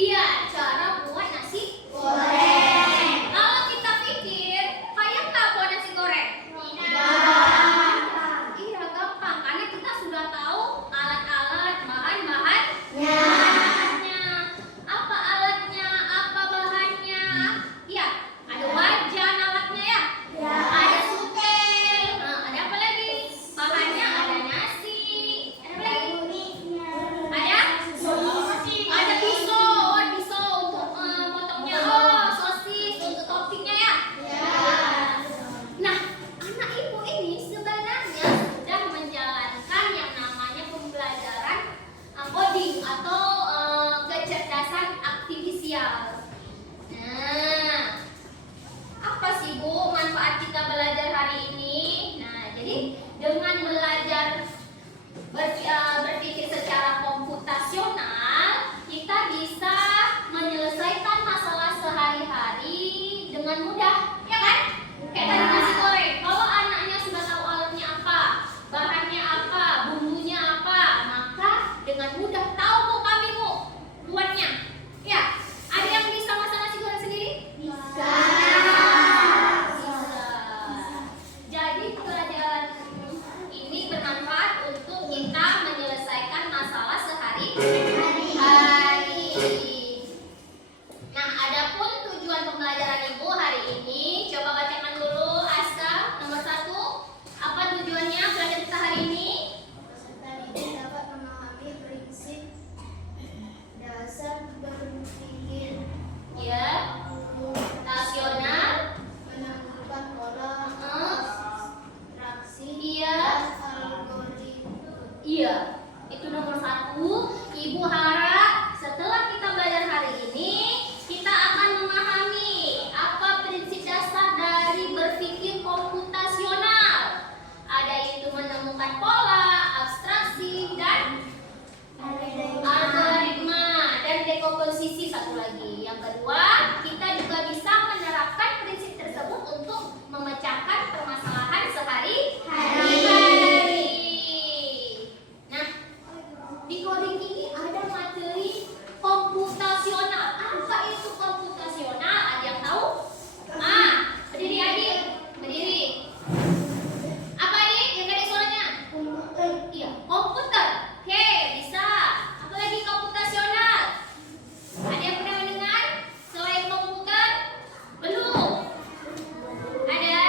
Iya, cara buat nasi goreng. Kalau kita pikir, kayak nggak buat nasi goreng? Tidak. Iya, gampang. Karena kita sudah tahu alat-alat, bahan-bahannya. Apa alatnya? Apa bahannya? Iya, ada wajan alatnya ya. Ada sutel. Nah, ada apa lagi? Bahannya ada nasi. Ada apa lagi? Ada pisau. Oh, pisau untuk potongnya. Oh, sosis untuk toppingnya ya. Nah, anak ibu ini sebenarnya sudah menjalankan yang namanya pembelajaran coding atau kecerdasan artifisial. Nah, apa sih Bu manfaat kita belajar hari ini? Nah, jadi dengan belajar berpikir secara komputasional, kita bisa menyelesaikan masalah sehari-hari dengan mudah, ya kan? Kayak tadi nasi goreng, kalau anaknya sudah tahu alatnya apa, bahannya apa, bumbunya apa, maka dengan mudah tahu Bu kami Bu buatnya. Ya, ada yang bisa masak nasi goreng sendiri? Bisa. Jadi pelajaran ini bermanfaat untuk kita menyelesaikan masalah sehari-hari. Nah, adapun tujuan pembelajaran Ibu hari ini, coba bacakan dulu Aska nomor 1. Apa tujuannya belajar kita hari ini? Peserta didik dapat memahami prinsip dasar berpikir Ya, nasional. menemukan pola abstraksi Iya. dan algoritma. Iya, itu nomor 1. Ibu harap setelah kita belajar hari ini, kita akan memahami apa prinsip dasar dari berpikir komputasional. Ada itu menemukan pola, abstraksi, dan algoritma, dan dekomposisi satu lagi. Yang kedua, kita juga bisa menerapkan prinsip tersebut untuk memecahkan permasalahan sehari-hari. Nah, di coding ini ada materi komputasional. Apa itu komputasional? Ada yang tahu? Berdiri adik, berdiri. Apa adik? Yang tadi suaranya? Iya, komputer. Oke, bisa. Apa lagi komputasional? Ada yang pernah mendengar selain komputer? Belum. Ada?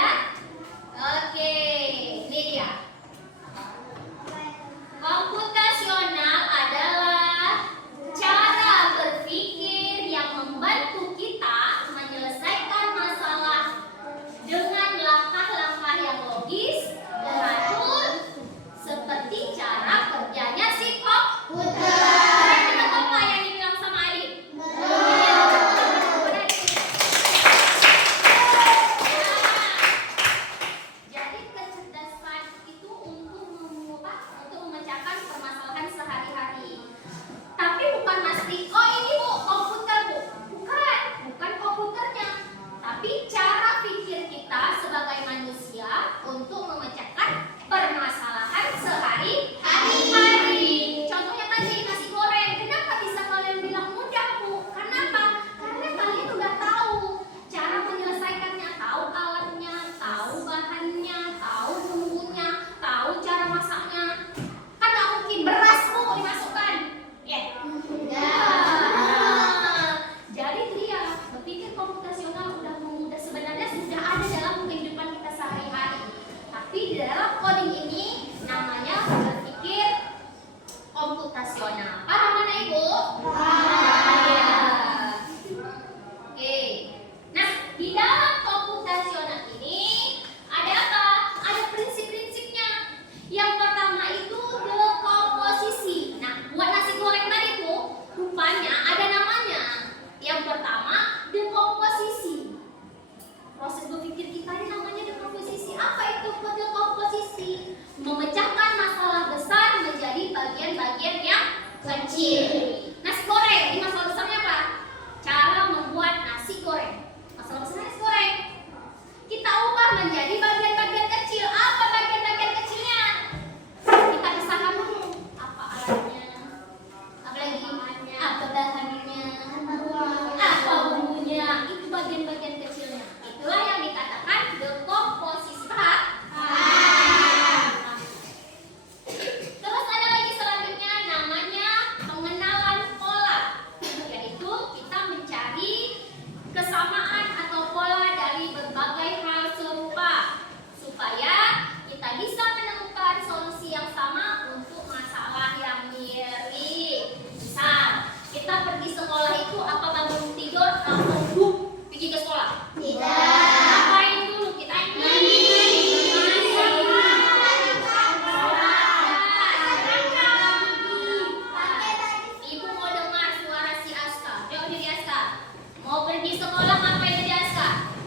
Pergi sekolah ngapain tadi Aska?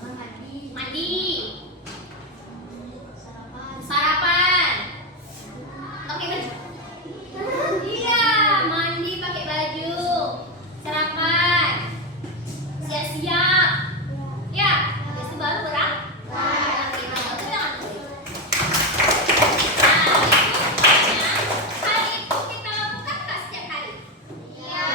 Mandi. Mandi. Sarapan. Sarapan. Pakai baju. Iya, mandi pakai baju. Sarapan. Siap-siap. Ya, habis itu baru berangkat. Oke, nah, itu jangan dulu. Nah, hal itu kita lakukan nggak setiap hari? Iya.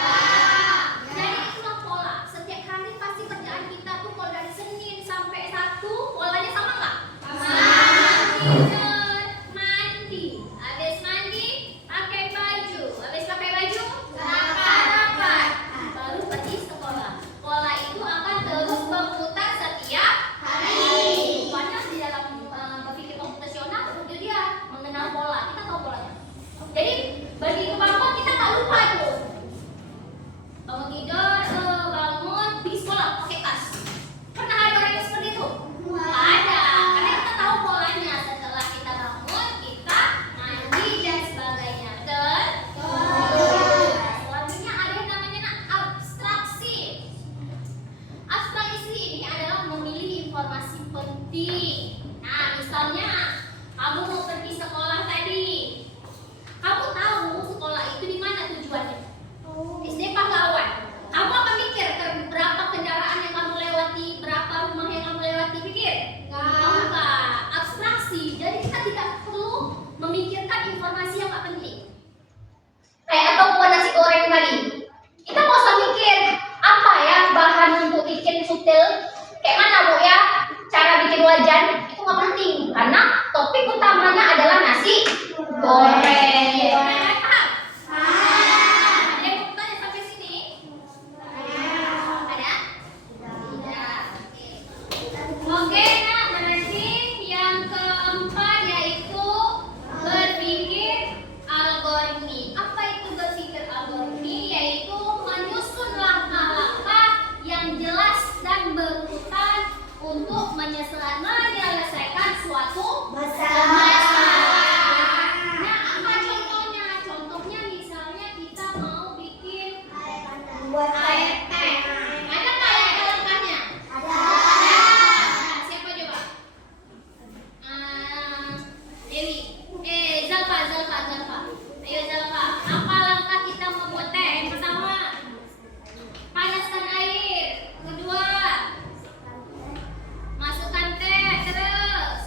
Jadi itulah pola. Setiap hari pasti kerjaan kita tuh kalau dari Senin sampai Sabtu polanya sama nggak? Sama. Tidur, mandi. Habis mandi, pakai baju. Habis pakai baju, sarapan. Baru pergi sekolah. Pola itu akan terus berputar setiap hari. Makanya di dalam berpikir komputasional itu dia mengenal pola. Kita tahu polanya. Jadi bagi ke bangun kita nggak lupa tuh. Bangun tidur, bangun pergi sekolah pakai tas. Pernah ada orang yang seperti itu? Nggak ada, karena kita tahu polanya. Setelah kita bangun, kita mandi dan sebagainya. Betul? Selanjutnya ada yang namanya abstraksi. Abstraksi ini adalah memilih informasi penting. Nah, misalnya kamu mau pergi sekolah tadi. Kamu tahu sekolah itu di mana tujuannya? SD Pahlawan. Kamu akan mikir berapa kendaraan yang kamu lewati, berapa rumah yang kamu lewati, pikir? Enggak. Abstraksi. Jadi kita tidak perlu memikirkan informasi yang nggak penting. Kayak atau buat nasi goreng tadi. Kita nggak usah mikir apa ya bahan untuk bikin sutil, kayak mana Bu ya, cara bikin wajan, itu nggak penting karena topik utamanya adalah nasi goreng. Paham? Ada yang mau tanya sampai sini? Ada? Tidak. Oke, nah berarti yang keempat yaitu berpikir algoritmi. Apa itu berpikir algoritmi? Yaitu menyusun langkah-langkah yang jelas dan berurutan untuk menyelesaikan suatu masalah. Nah, apa contohnya? Contohnya misalnya kita mau bikin air teh. Ada nggak langkah-langkahnya? Ada. Siapa coba? Dewi. Zalfa. Ayo Zalfa. Apa langkah kita membuat teh? Yang pertama, panaskan air. Kedua, masukkan teh. Terus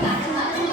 Jualan lanjut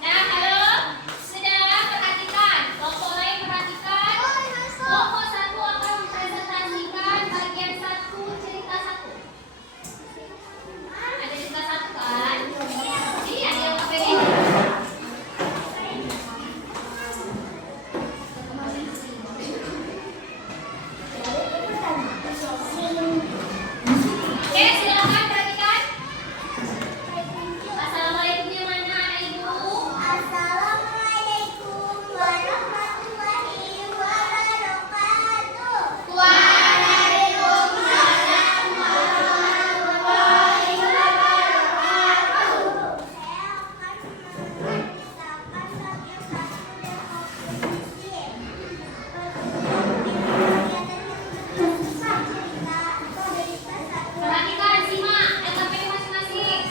Nah, halo. Sudah perhatikan. Kelompok lain perhatikan. Kelompok satu akan mempresentasikan bagian satu cerita satu. Ada cerita satu kan? Ini ada yang kepengen. Oke, silakan perhatikan. Assalamualaikum yang mana anak ibu? Assalamualaikum warahmatullahi wabarakatuh. Waalaikumsalam warahmatullahi wabarakatuh. Saya akan menceritakan bagian satu dan oposisi. Perhatikan, simak LKPD masing-masing.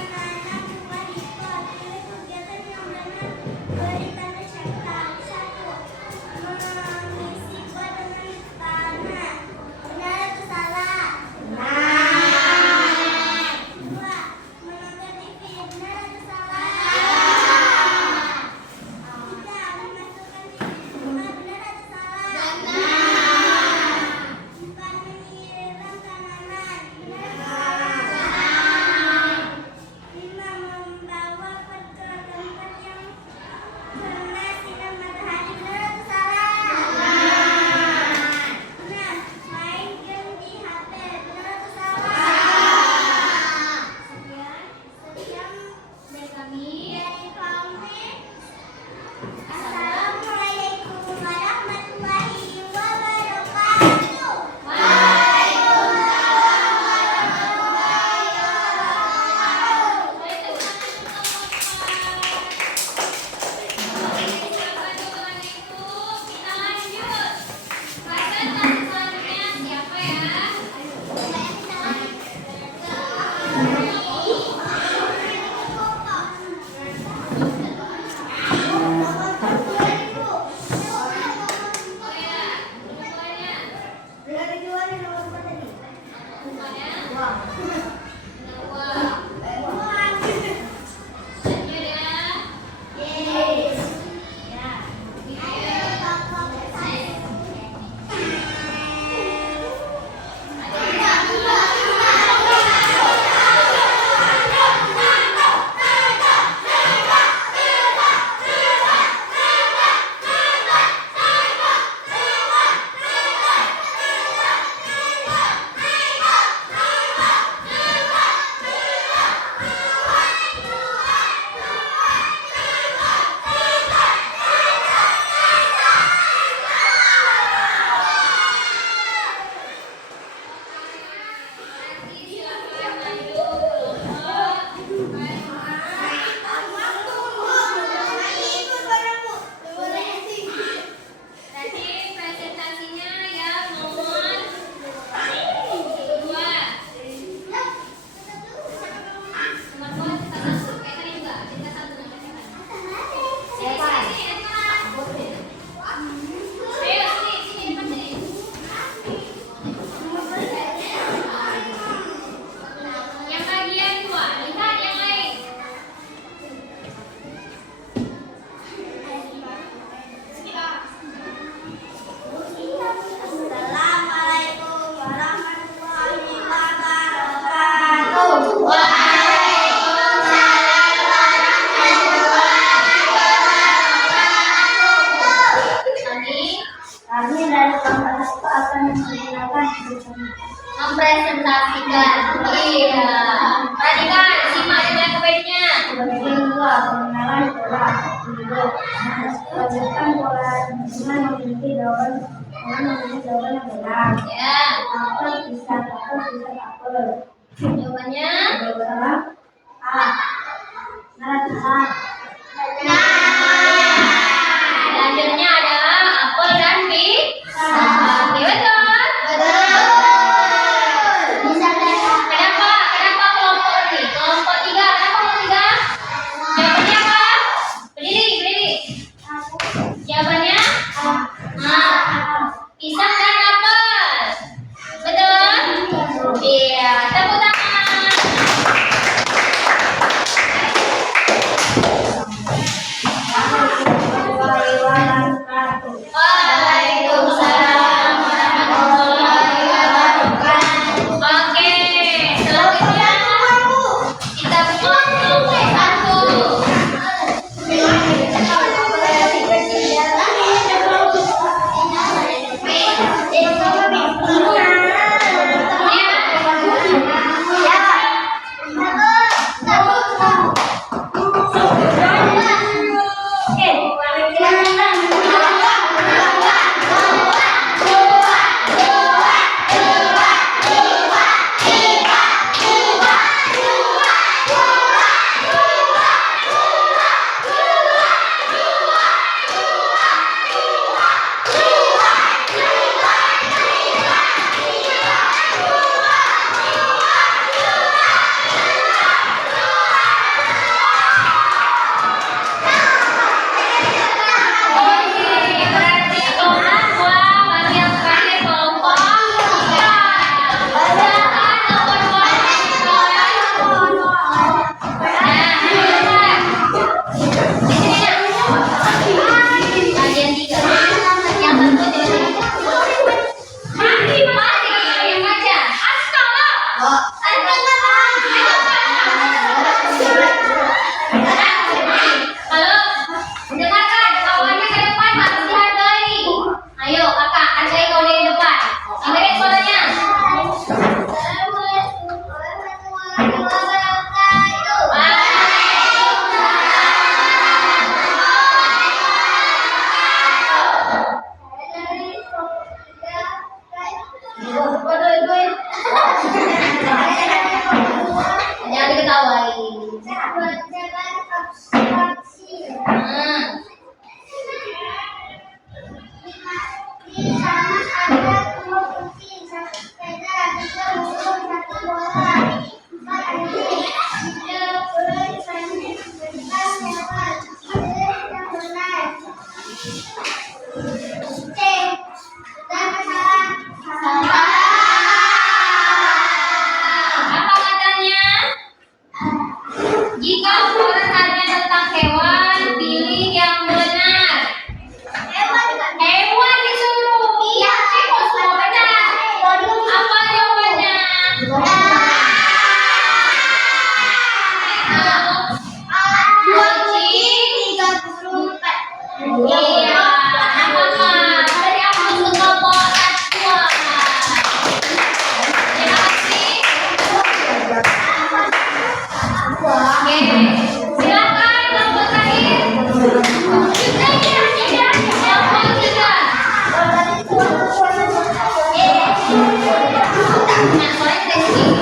Assalamualaikum warahmatullahi wabarakatuh. Kita lanjut. Presentasi selanjutnya siapa ya? Oh ya, semuanya. Semuanya. Dua. Lanjut ya. Nanti presentasinya yang nomor 2. Nomor 2 cerita satu. Kayak tadi juga cerita satu nomor cerita. Sini, ayo sini, depan sini. Yang bagian 2, lihat yang lain. Assalamualaikum warahmatullahi wabarakatuh. Kami dari kelompok satu akan mempresentasikan. Iya. Perhatikan, simak dengan kebaiknya. Bagian dua, pengenalan pola hidup. Lanjutkan pola dengan memiliki jawaban yang benar. Ya, Apel bisa apel. jawabannya. Jawaban A. Nah, Selanjutnya adalah apel dan pisang. Oke, betul. Kenapa kelompok ini? Kelompok 3. Kenapa kelompok 3? Jawabannya apa? Berdiri. Jawabannya A. Pisang dan apel. Betul? Iya, tepuk tangan. Oke, silakan kelompok terakhir. Kelompok 3. Nah, soalnya dari sini.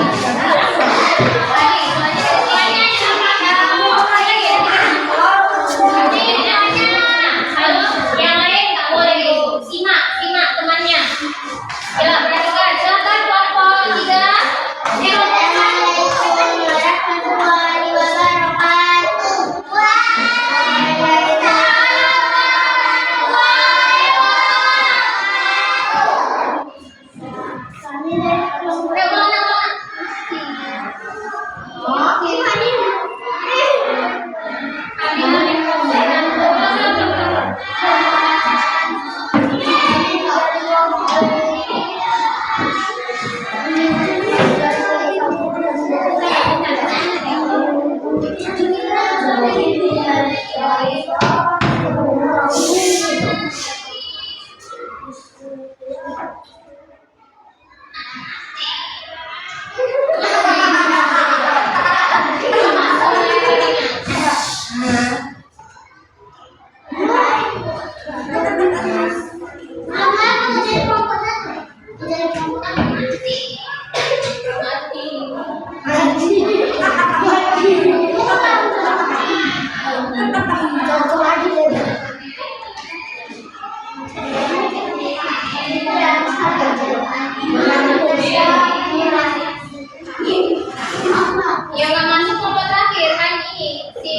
Yang nggak masuk kelompok terakhir kan ini si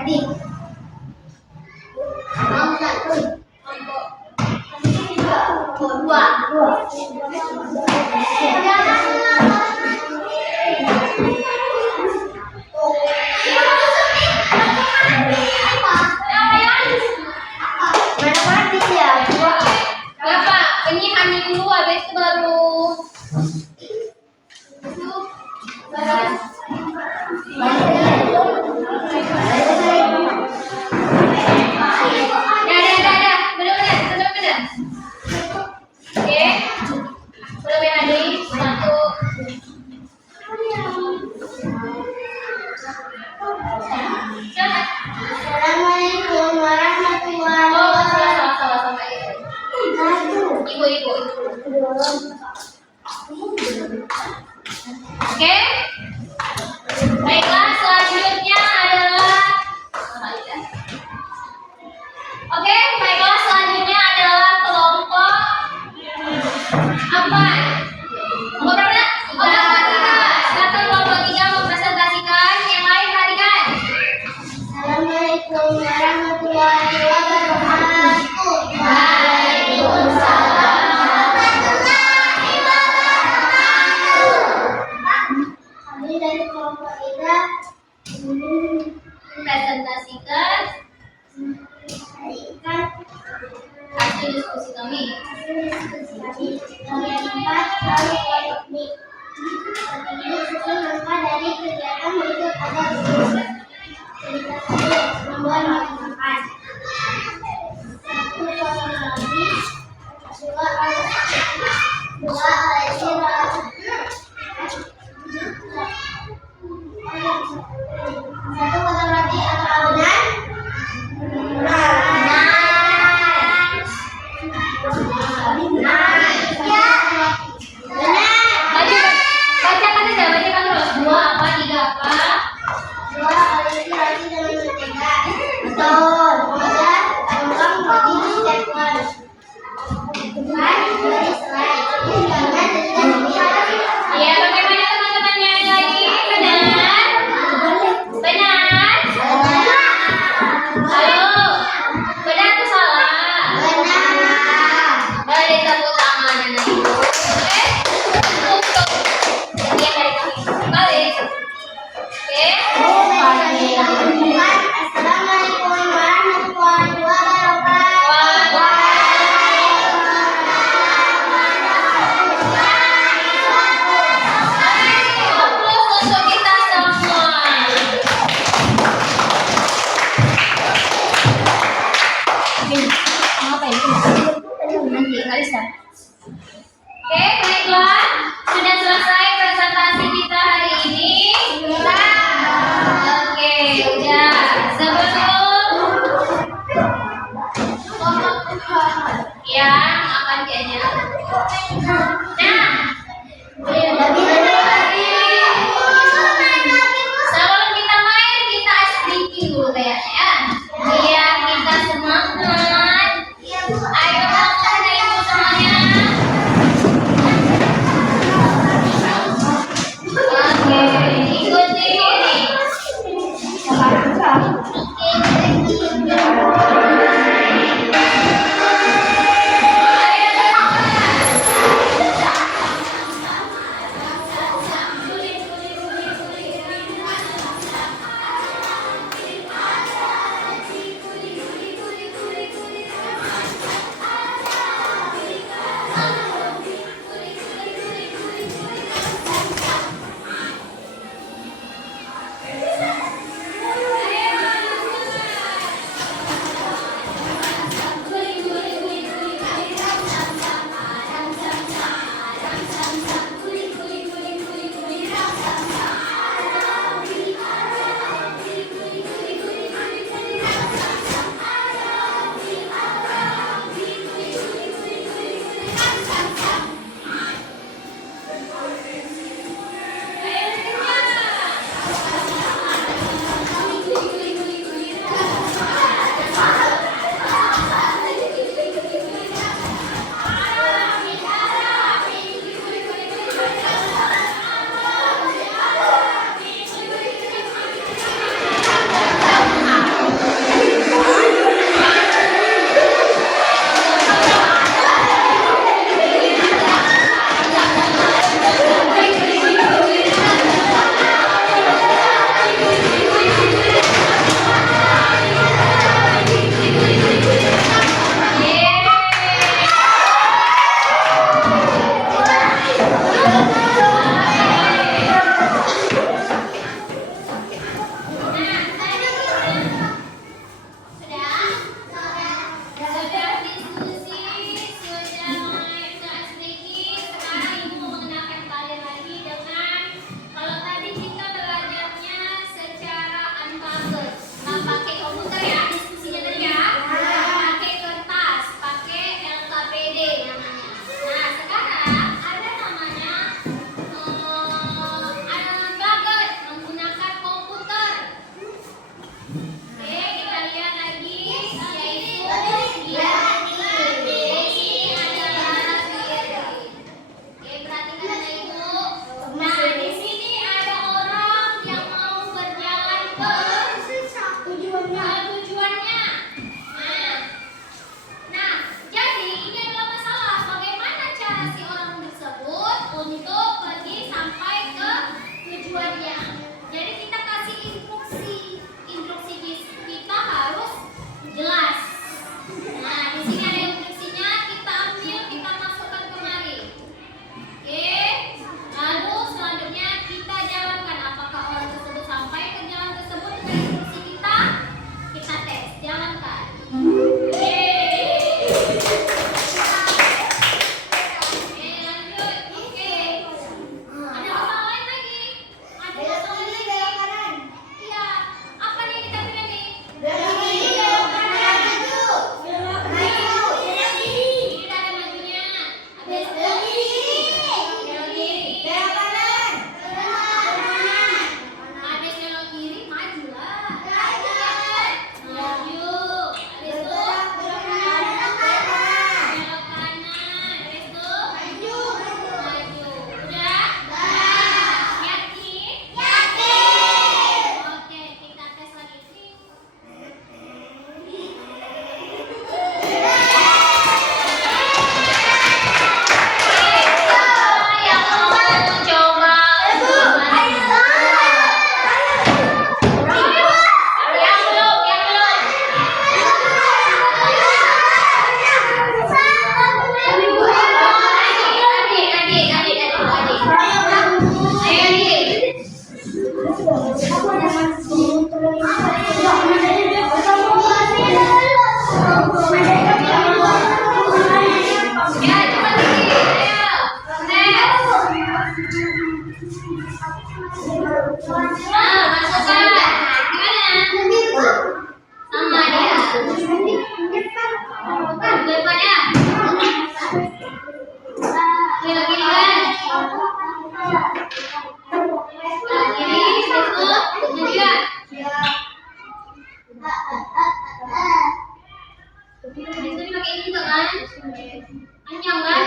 Adik. Bapak, ini Hani dulu, habis itu baru bener. Oke, belum ya Hani, 1. Assalamualaikum warahmatullahi Oh, wabarakatuh. salah sama ibu. Oke, baiklah selanjutnya adalah kelompok apa? Kelompok berapa? Kelompok 3. Silakan kelompok 3 mempresentasikan, yang lain perhatikan. Assalamualaikum warahmatullahi wabarakatuh. Kami dari kelompok 3 Presentasikan hasil diskusi kami. Bagian 4 lalu teknik. Ini susun manfaat dari kegiatan berikut ada cerita satu membuat makan. 1 kronologi, 2 aliran. 1 fotografi atau alunan. Bacakan terus. 2 apa, 3 apa? 2 kondisi roti dengan mentega. Betul. 3 lengkap bagi statement. 4 dari slide. Dengan cerita. Ya, bagaimana teman-temannya lagi? Benar? Tujuannya. Nah, jadi ini adalah masalah bagaimana cara si orang tersebut untuk pergi sampai ke tujuannya. Jadi kita kasih instruksi. Instruksi kita harus jelas. Nah, di sini ada instruksinya, kita ambil, kita masukkan kemari. Oke. Lalu selanjutnya kita jalankan apakah orang tersebut sampai ke jalan tersebut dengan instruksi kita. Kita tes, jalankan. Oke. Oke, lanjut. Oke. Ada masalah lain lagi? Ada masalah lain lagi? Iya. Apa nih kita pilih nih? Tidak ada majunya. Habis itu belok kiri. Habis belok kiri maju lah. Maju. Habis itu belok kanan. Habis itu maju. Udah? Yakin? Oke, kita tes lagi. Yang mau coba yang belum ya coba lagi, ayo masukkan gimana sama dia daripada belok kiri kan kiri itu juga itu dipakai ini juga kan panjang kan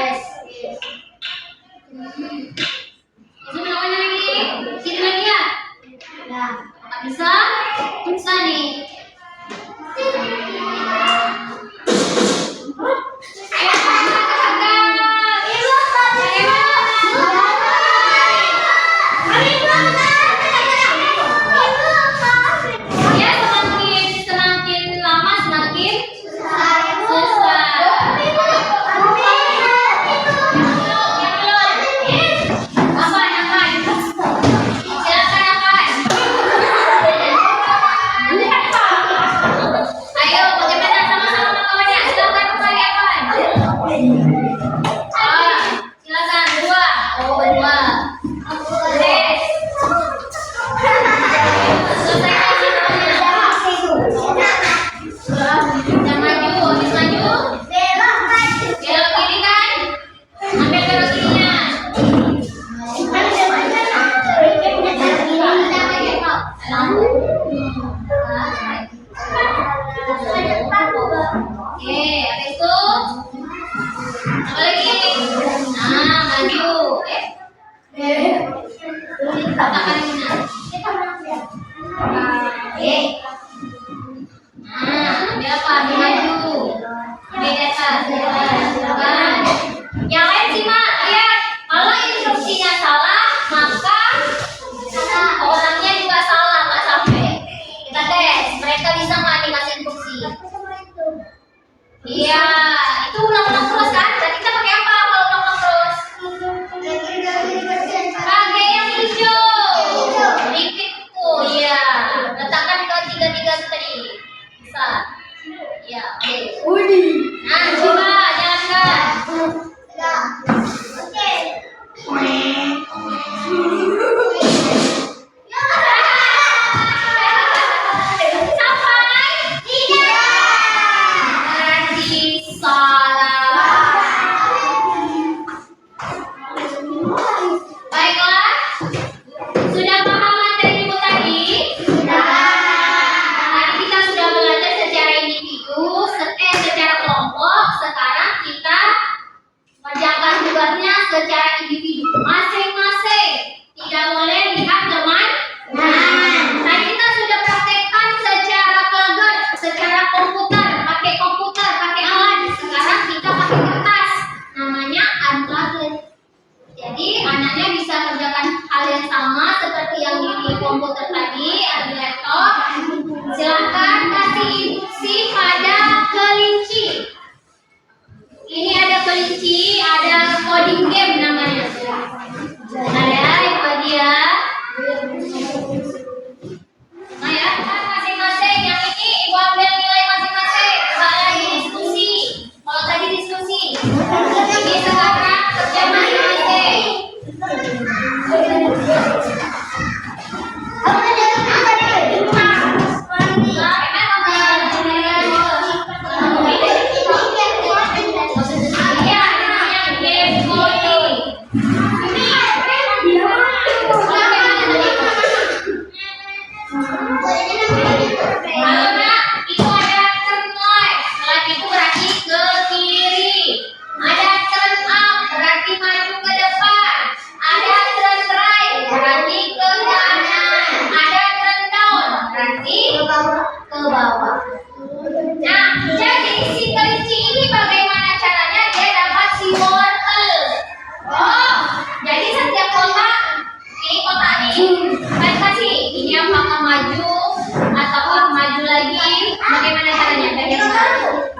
itu melakukannya lagi sini lagi ya nggak bisa bisa nih ayo ya semakin lama semakin susah. Ayo, bagaimana sama-sama kawannya? Silakan kembali Afan. Silakan berdua. Oh, berdua. Oke. Selesaikan semuanya. Jangan maju, habis maju. Belok kiri kan? Ambil belok kirinya. Oke, habis itu apa lagi? Nah, maju. Katakan ini. Oke. Nah, ambil apa? Ambil maju. Ambil di atas. Silakan. Yang lain simak, lihat. Kalau instruksinya salah, maka orangnya juga salah, nggak sampai. Kita tes, mereka bisa nggak dikasih instruksi? Iya, itu ulang-ulang terus kan? Berarti kita pakai apa kalau ulang-ulang terus? Pakai yang hijau. Repeat tuh, iya. Letakkan ke komputer tadi atau di laptop, silahkan kasih instruksi pada kelinci. Ini ada kelinci, ada coding game namanya. Ada yang bagi ya. Nah ya, masing-masing yang ini ibu ambil nilai masing-masing. Coba lagi diskusi. Kalau tadi diskusi, ini sekarang kerja masing-masing. Ke bawah. Nah, jadi si kelinci ini bagaimana caranya dia dapat si wortel? Oh, jadi setiap kotak ini kotak ini kan kasih ini apakah maju atau maju lagi? Bagaimana caranya?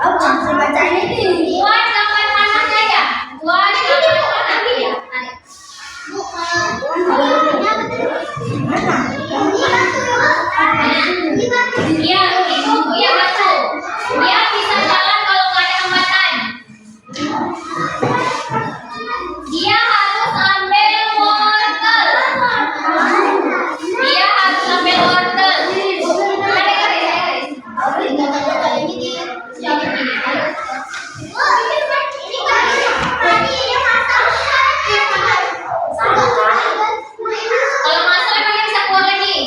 Aku langsung baca ini. Buat gambar mana saja? Buat gambar mana ya? Iya, itu ya batu. Dia bisa jalan kalau nggak ada hambatan. Dia harus ambil wortel. Dia harus ambil wortel. Kalau masuk emang dia bisa keluar lagi.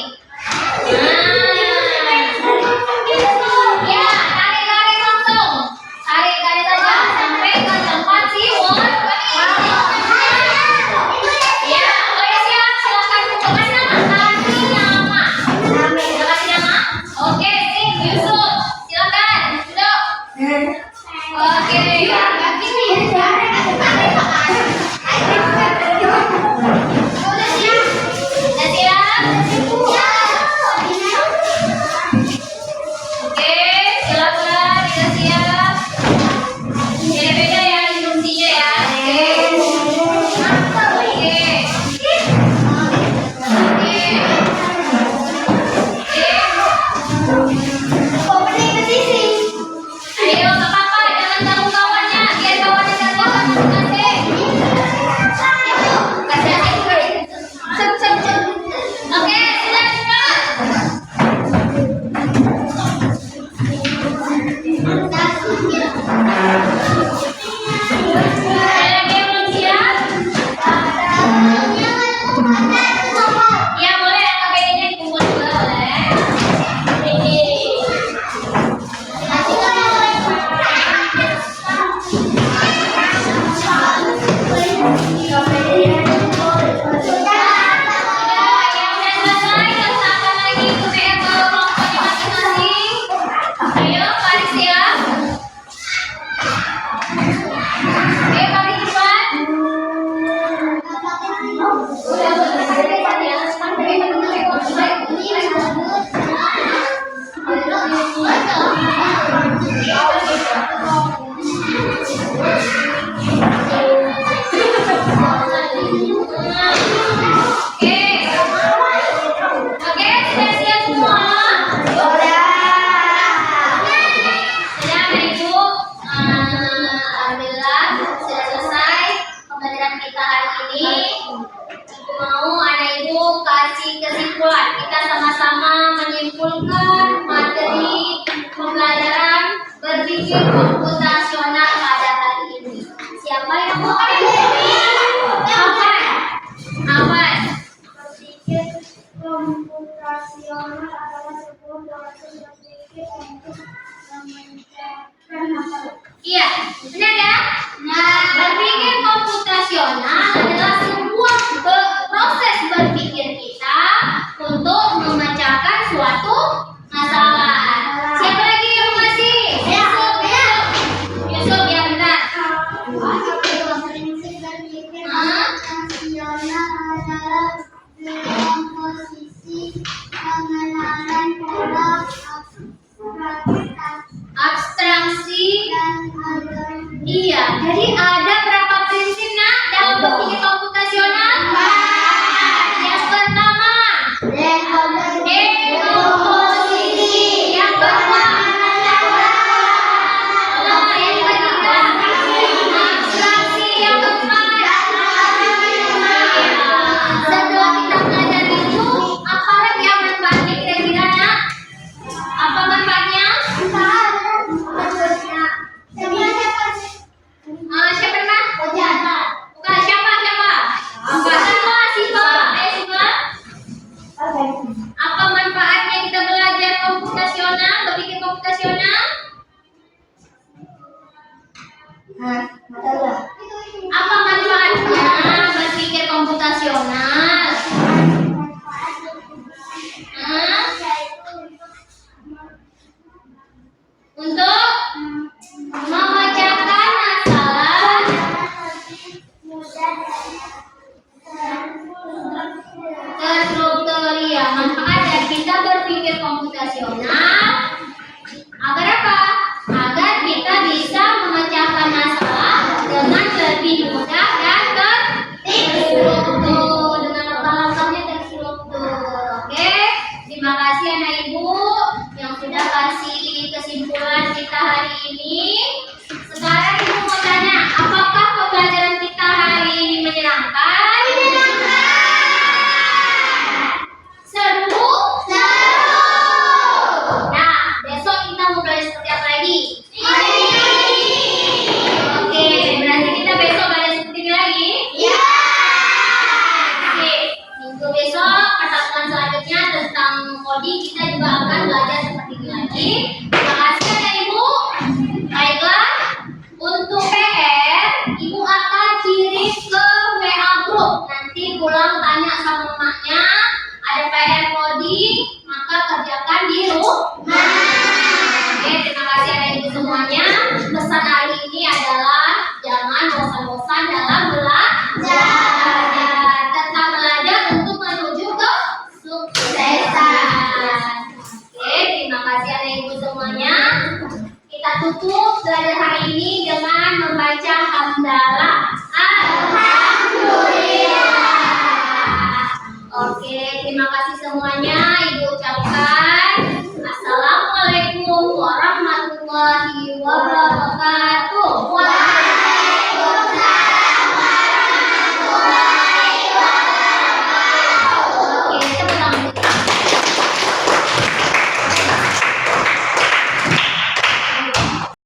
Ya, tarik garis langsung. Tarik garis saja sampai ke tempat si wortel. Ya, oke siap. Silakan kasih nama. Kasih nama. Kasih nama. Oke, sip. Yusuf. Silakan. Duduk. Oke. Udah siap? Oke, silakan. Sudah siap. Beda-beda ya instruksinya ya. Oke. Ayo, nggak apa-apa, jangan ganggu kawannya, biar kawannya kerjakan masing-masing. Oke, sudah cepat. Ada lagi yang belum siap? Ya boleh, KBD-nya dikumpul juga boleh. Oke, sudah siap semua? Sudah, Ibu. Alhamdulillah sudah selesai pembelajaran kita hari ini. Ibu mau anak Ibu kasih kesimpulan. Kita sama-sama menyimpulkan materi pembelajaran berpikir komputasional pada hari ini. Siapa yang mau? Aman. Berpikir komputasional adalah sebuah proses berpikir untuk memecahkan masalah. Iya, benar ya? Nah, berpikir komputasional adalah sebuah proses berpikir kita untuk memecahkan suatu masalah. Siapa lagi yang masih? Besok. Apa manfaatnya kita belajar komputasional, berpikir komputasional? Apa manfaatnya berpikir komputasional? Untuk memecahkan masalah terstruktur, ya. Manfaat dari kita berpikir komputasional agar apa? Agar kita bisa memecahkan masalah dengan lebih mudah dan terstruktur, dengan langkah-langkahnya terstruktur. Oke, terima kasih anak ibu yang sudah kasih kesimpulan kita hari ini. Sekarang ibu mau tanya, apakah pembelajaran kita hari ini menyenangkan? Seru? Nah, besok kita mau belajar seperti apa lagi? Oke, berarti kita besok belajar seperti ini lagi? Oke, minggu besok pertemuan selanjutnya tentang coding kita juga akan belajar seperti ini lagi. Terima kasih ya ibu. Baiklah, untuk PR ibu akan kirim ke WA group. Nanti pulang tanya sama emaknya, ada PR coding, maka kerjakan di rumah. Oke, terima kasih anak ibu semuanya. Pesan hari ini adalah jangan bosan-bosan dalam belajar. Tetap belajar untuk menuju ke suksesan. Oke, terima kasih anak ibu semuanya. Kita tutup belajar hari ini dengan membaca hamdalah. Alhamdulillah. Oke, terima kasih semuanya. Ibu ucapkan Assalamualaikum warahmatullahi wabarakatuh.